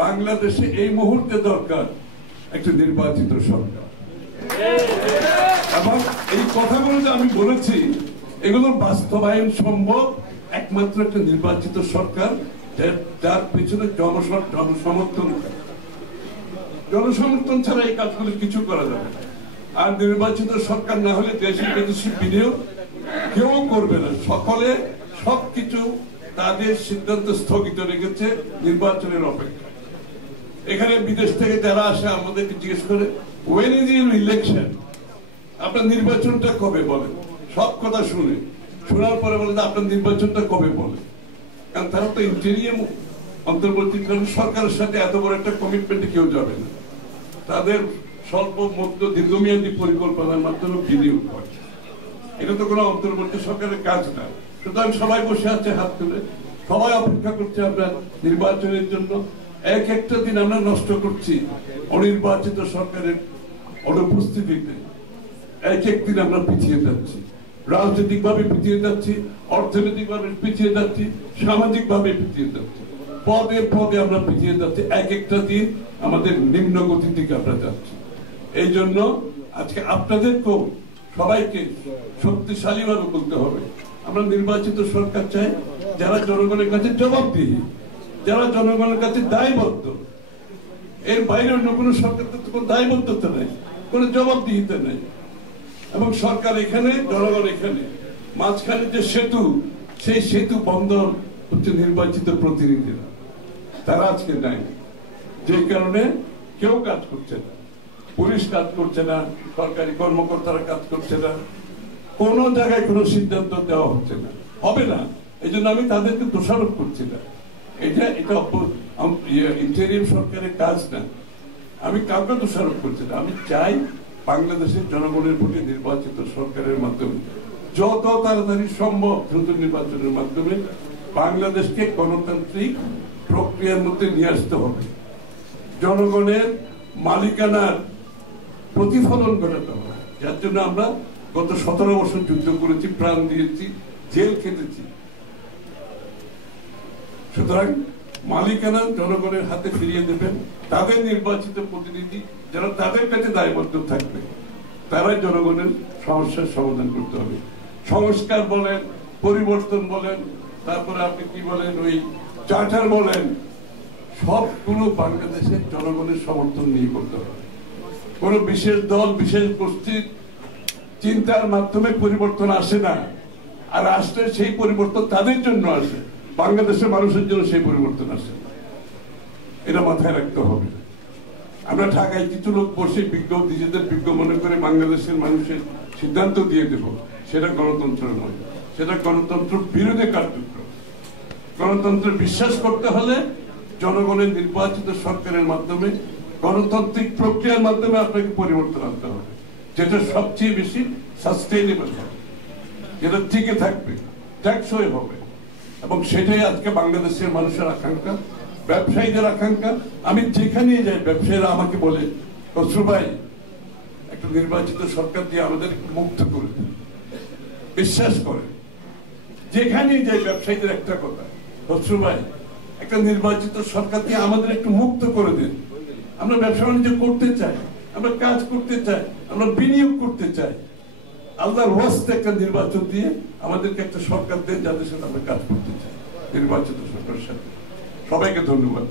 বাংলাদেশে এই মুহূর্তে দরকার একটা নির্বাচিত সরকার। এবং এই কথাগুলো যে আমি বলেছি এগুলো বাস্তবায়ন সম্ভব একমাত্র একটা নির্বাচিত সরকার, যার পিছনে জনসমর্থন ছাড়া এই কাজগুলো কিছু করা যাবে না। আর নির্বাচিত সরকার না হলে দেশে বিদেশি বিনিয়োগ কেউ করবে না। সকলে সবকিছু তাদের সিদ্ধান্ত স্থগিত রেখেছে নির্বাচনের অপেক্ষা। এখানে বিদেশ থেকে যারা আসে আমাদেরকে জিজ্ঞেস করে when is your election, আপনার নির্বাচনটা কবে বলেন। সব কথা শোনার পরে বলে আপনার নির্বাচনটা কবে বলে, কারণ তারা তো ইন্টেরিয়াম অন্তর্বর্তীকালীন সরকারের সাথে এত বড় একটা কমিটমেন্টে কেউ যাবে না। তাদের স্বল্প মধ্য দীর্ঘমেয়াদী পরিকল্পনার মাধ্যমে বিনিয়োগ করে। এটা তো কোনো অন্তর্বর্তী সরকারের কাজ না। সুতরাং সবাই বসে আছে হাত তুলে, সবাই অপেক্ষা করছে আমরা নির্বাচনের জন্য। এক একটা দিন আমরা নষ্ট করছি অনির্বাচিত সরকারের অনুপস্থিতিতে। এক একদিন আমরা পিছিয়ে যাচ্ছি, রাজনৈতিক ভাবে পিছিয়ে যাচ্ছি, অর্থনৈতিক ভাবে পিছিয়ে যাচ্ছি, সামাজিক ভাবে পিছিয়ে যাচ্ছি, পদে পদে আমরা পিছিয়ে যাচ্ছি। এক একটা দিন আমাদের নিম্ন গতির দিকে আমরা যাচ্ছি। এই জন্য আজকে আপনাদেরকেও সবাইকে শক্তিশালী ভাবে বলতে হবে আমরা নির্বাচিত সরকার চাই যারা জনগণের কাছে জবাবদিহি, যারা জনগণের কাছে দায়বদ্ধ। এর বাইরে অন্য কোনো সরকার তো কোনো দায়বদ্ধতা নেই, কোনো জবাবদিহিতা নেই। এবং সরকার এখানে, জনগণ এখানে, মাঝখানে যে সেতু, সেই সেতু বন্ধন হচ্ছে নির্বাচিত প্রতিনিধিরা। তারা আজকে নাই, যে কারণে কেউ কাজ করছে না। পুলিশ কাজ করছে না, সরকারি কর্মকর্তারা কাজ করছে না, কোন জায়গায় কোনো সিদ্ধান্ত দেওয়া হচ্ছে না, হবে না। এই জন্য আমি তাদেরকে দোষারোপ করছি না। এটা ইন্টেরিয়াম সরকারের কাজ না, আমি কাউকে দোষারোপ করছি না। আমি চাই বাংলাদেশের জনগণের ভোটে নির্বাচিত সরকারের মাধ্যমে যত তাড়াতাড়ি সম্ভব দ্রুত নির্বাচনের মাধ্যমে বাংলাদেশকে গণতান্ত্রিক প্রক্রিয়ার মধ্যে নিয়ে আসতে হবে। জনগণের মালিকানার প্রতিফলন ঘটাতে হবে, যার জন্য আমরা গত 17 বছর যুদ্ধ করেছি, প্রাণ দিয়েছি, জেল খেটেছি। সুতরাং মালিকানা জনগণের হাতে ফিরিয়ে দেবেন তাদের নির্বাচিত প্রতিনিধি, যারা তাদের কাছে দায়বদ্ধ থাকবে, তারাই জনগণের সমস্যার সমাধান করতে হবে। সংস্কার বলেন, পরিবর্তন বলেন, তারপরে আপনি কি বলেন, ওই চার্টার বলেন, সবগুলো বাংলাদেশের জনগণের সমর্থন নিয়ে করতে হবে। কোন বিশেষ দল, বিশেষ গোষ্ঠীর চিন্তার মাধ্যমে পরিবর্তন আসে না। আর আসলে সেই পরিবর্তন তাদের জন্য আসে, বাংলাদেশের মানুষের জন্য সেই পরিবর্তন আসে। এটা মাথায় রাখতে হবে। আমরা ঢাকায় কিছু লোক বসে নিজেদের বিজ্ঞ মনে করে বাংলাদেশের মানুষের সিদ্ধান্ত দিয়ে দেব, সেটা গণতন্ত্র নয়, সেটা গণতন্ত্র বিরোধী কার্যক্রম। গণতন্ত্রে বিশ্বাস করতে হলে জনগণের নির্বাচিত সরকারের মাধ্যমে, গণতান্ত্রিক প্রক্রিয়ার মাধ্যমে আপনাকে পরিবর্তন আনতে হবে, যেটা সবচেয়ে বেশি সাস্টেইনেবল হবে, যেটা টিকে থাকবে, টেকসই হবে। এবং সেটাই আজকে বাংলাদেশের মানুষের আকাঙ্ক্ষা, ব্যবসায়ীদের আকাঙ্ক্ষা। আমি যেখানে যাই ব্যবসায়ীরা আমাকে বলে, খসরু ভাই একটা নির্বাচিত সরকার দিয়ে আমাদের মুক্ত করে দেন। বিশ্বাস করে যেখানে যাই ব্যবসায়ীদের একটা কথা, খসরু ভাই একটা নির্বাচিত সরকার দিয়ে আমাদের একটু মুক্ত করে দেন। আমরা ব্যবসা বাণিজ্য করতে চাই, আমরা কাজ করতে চাই, আমরা বিনিয়োগ করতে চাই। আল্লাহর ওয়াস্তে একটা নির্বাচন দিয়ে আমাদেরকে একটা সরকার দেন যাদের সাথে আমরা কাজ করতে চাই, নির্বাচিত সরকারের সাথে। সবাইকে ধন্যবাদ।